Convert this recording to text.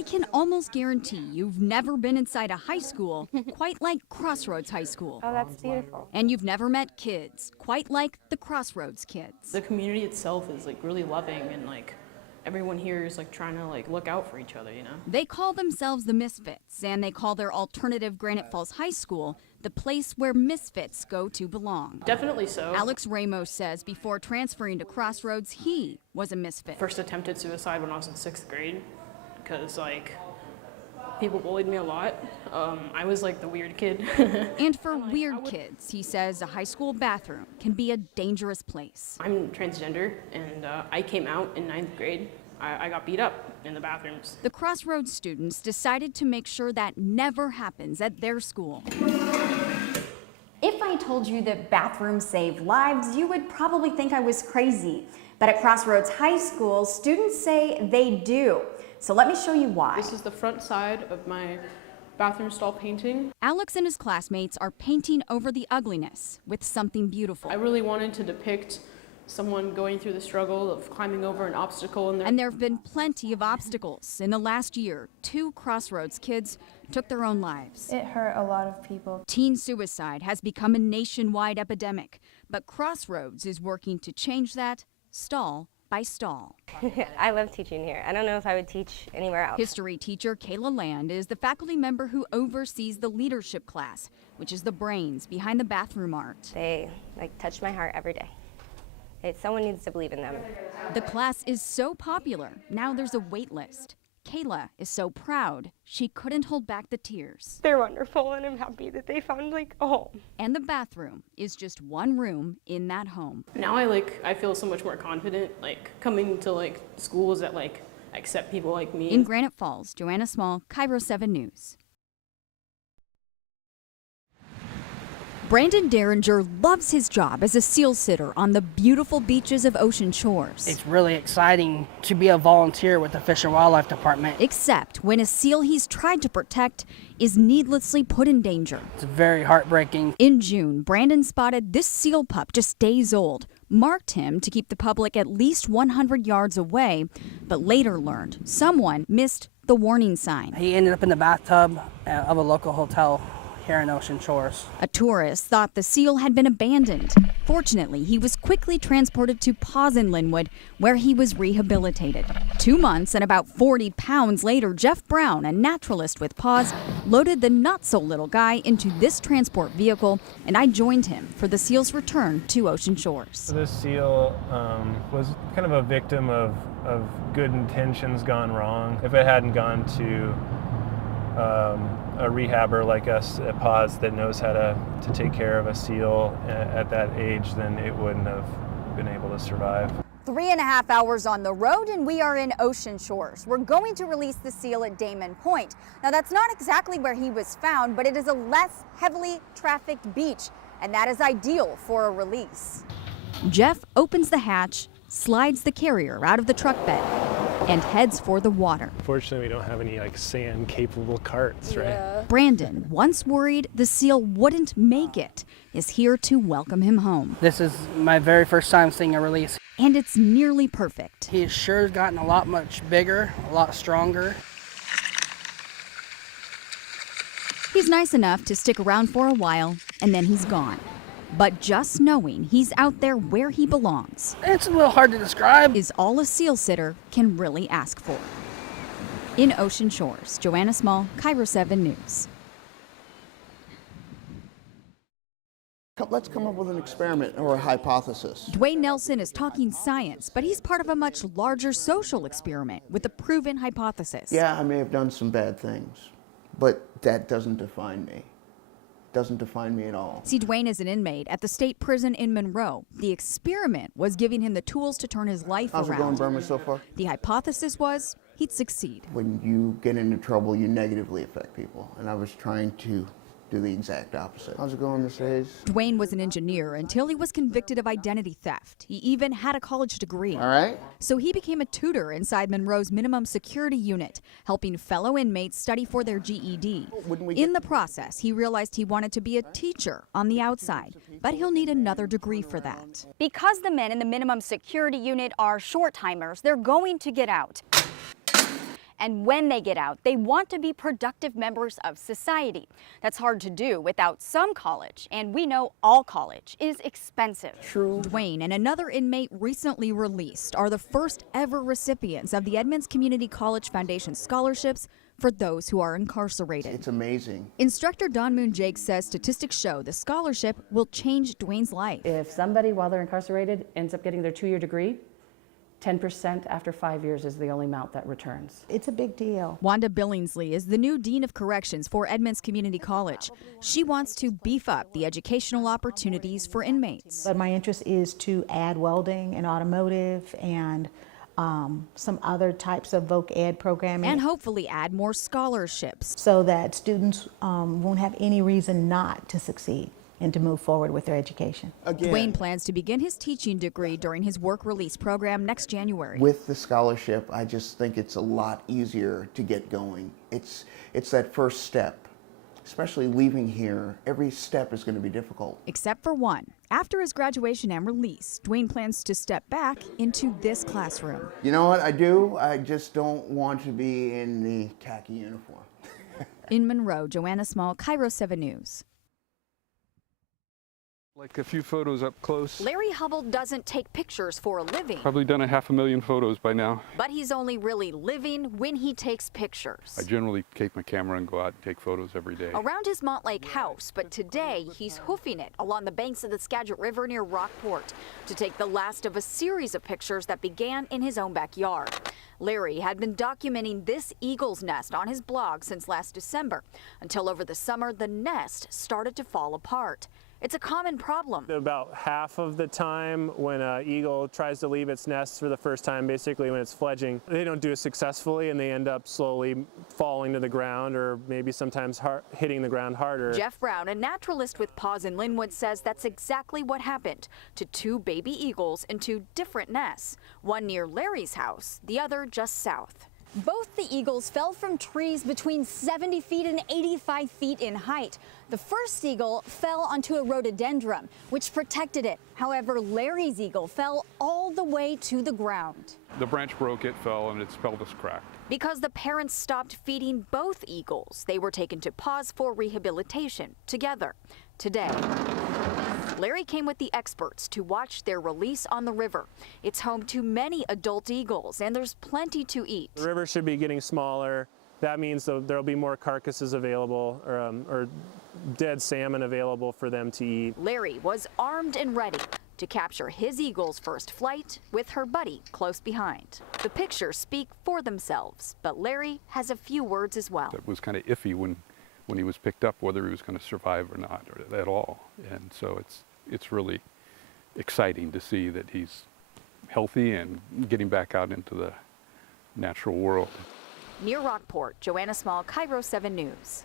I can almost guarantee you've never been inside a high school quite like Crossroads High School. Oh, that's beautiful. And you've never met kids quite like the Crossroads kids. The community itself is like really loving, and like everyone here is like trying to like look out for each other, you know? They call themselves the Misfits, and they call their alternative Granite Falls High School the place where misfits go to belong. Definitely so. Alex Ramos says before transferring to Crossroads, he was a misfit. First attempted suicide when I was in 6th grade because like people bullied me a lot. I was like the weird kid. And for weird kids, he says a high school bathroom can be a dangerous place. I'm transgender, and I came out in 9th grade. I got beat up in the bathrooms. The Crossroads students decided to make sure that never happens at their school. If I told you that bathrooms save lives, you would probably think I was crazy. But at Crossroads High School, students say they do. So let me show you why. This is the front side of my bathroom stall painting. Alex and his classmates are painting over the ugliness with something beautiful. I really wanted to depict someone going through the struggle of climbing over an obstacle. And there have been plenty of obstacles. In the last year, 2 Crossroads kids took their own lives. It hurt a lot of people. Teen suicide has become a nationwide epidemic, but Crossroads is working to change that stall by stall. I love teaching here. I don't know if I would teach anywhere else. History teacher Kayla Land is the faculty member who oversees the leadership class, which is the brains behind the bathroom art. They touch my heart every day. Someone needs to believe in them. The class is so popular, now there's a wait list. Kayla is so proud, she couldn't hold back the tears. They're wonderful, and I'm happy that they found a home. And the bathroom is just one room in that home. Now I feel so much more confident, coming to schools that accept people like me. In Granite Falls, Joanna Small, Cairo 7 News. Brandon Derringer loves his job as a seal sitter on the beautiful beaches of Ocean Shores. It's really exciting to be a volunteer with the Fish and Wildlife Department. Except when a seal he's tried to protect is needlessly put in danger. It's very heartbreaking. In June, Brandon spotted this seal pup just days old, marked him to keep the public at least 100 yards away, but later learned someone missed the warning sign. He ended up in the bathtub of a local hotel here in Ocean Shores. A tourist thought the seal had been abandoned. Fortunately, he was quickly transported to Paws in Linwood, where he was rehabilitated. 2 months and about 40 pounds later, Jeff Brown, a naturalist with Paws, loaded the not-so-little guy into this transport vehicle, and I joined him for the seal's return to Ocean Shores. This seal was kind of a victim of good intentions gone wrong. If it hadn't gone to a rehabber like us at Paws that knows how to take care of a seal at that age, then it wouldn't have been able to survive. 3.5 hours on the road and we are in Ocean Shores. We're going to release the seal at Damon Point. Now that's not exactly where he was found, but it is a less heavily trafficked beach, and that is ideal for a release. Jeff opens the hatch, slides the carrier out of the truck bed, and heads for the water. Fortunately, we don't have any sand-capable carts, right? Brandon, once worried the seal wouldn't make it, is here to welcome him home. This is my very first time seeing a release. And it's nearly perfect. He's sure gotten a lot much bigger, a lot stronger. He's nice enough to stick around for a while, and then he's gone. But just knowing he's out there where he belongs, it's a little hard to describe, is all a seal sitter can really ask for. In Ocean Shores, Joanna Small, Cairo 7 News. Let's come up with an experiment or a hypothesis. Dwayne Nelson is talking science, but he's part of a much larger social experiment with a proven hypothesis. Yeah, I may have done some bad things, but that doesn't define me. Doesn't define me at all. See, Dwayne is an inmate at the state prison in Monroe. The experiment was giving him the tools to turn his life around. How's it going, Burma, so far? The hypothesis was he'd succeed. When you get into trouble, you negatively affect people, and I was trying to do the exact opposite. How's it going, Miss Hayes? Dwayne was an engineer until he was convicted of identity theft. He even had a college degree. All right. So he became a tutor inside Monroe's minimum security unit, helping fellow inmates study for their GED. In the process, he realized he wanted to be a teacher on the outside, but he'll need another degree for that. Because the men in the minimum security unit are short timers, they're going to get out. And when they get out, they want to be productive members of society. That's hard to do without some college, and we know all college is expensive. True. Dwayne and another inmate recently released are the first ever recipients of the Edmonds Community College Foundation scholarships for those who are incarcerated. It's amazing. Instructor Don Moon Jake says statistics show the scholarship will change Dwayne's life. If somebody, while they're incarcerated, ends up getting their 2-year degree, 10% after 5 years is the only amount that returns. It's a big deal. Wanda Billingsley is the new Dean of Corrections for Edmonds Community College. She wants to beef up the educational opportunities for inmates. But my interest is to add welding and automotive and some other types of voc ed programming. And hopefully add more scholarships. So that students won't have any reason not to succeed and to move forward with their education. Again, Dwayne plans to begin his teaching degree during his work release program next January. with the scholarship, I just think it's a lot easier to get going. It's that first step, especially leaving here. Every step is going to be difficult. Except for one. After his graduation and release, Dwayne plans to step back into this classroom. You know what I do? I just don't want to be in the khaki uniform. In Monroe, Joanna Small, Cairo 7 News. Like a few photos up close. Larry Hubble doesn't take pictures for a living, Probably done 500,000 photos by now. but he's only really living when he takes pictures. I generally take my camera and go out and take photos every day. Around his Montlake house, but today he's hoofing it along the banks of the Skagit River near Rockport to take the last of a series of pictures that began in his own backyard. Larry had been documenting this eagle's nest on his blog since last December, until over the summer the nest started to fall apart. It's a common problem. About half of the time when an eagle tries to leave its nest for the first time, basically when it's fledging, they don't do it successfully and they end up slowly falling to the ground or maybe sometimes hitting the ground harder. Jeff Brown, a naturalist with Paws in Linwood, says that's exactly what happened to 2 baby eagles in 2 different nests, one near Larry's house, the other just south. Both the eagles fell from trees between 70 feet and 85 feet in height. The first eagle fell onto a rhododendron, which protected it. However, Larry's eagle fell all the way to the ground. The branch broke, it fell, and its pelvis cracked. Because the parents stopped feeding both eagles, they were taken to Paws for rehabilitation together. Today, Larry came with the experts to watch their release on the river. It's home to many adult eagles, and there's plenty to eat. The river should be getting smaller. That means there'll be more carcasses available or dead salmon available for them to eat. Larry was armed and ready to capture his eagle's first flight with her buddy close behind. The pictures speak for themselves, but Larry has a few words as well. It was kind of iffy when he was picked up, whether he was going to survive or not, or at all. And so it's really exciting to see that he's healthy and getting back out into the natural world. Near Rockport, Joanna Small, Cairo 7 News.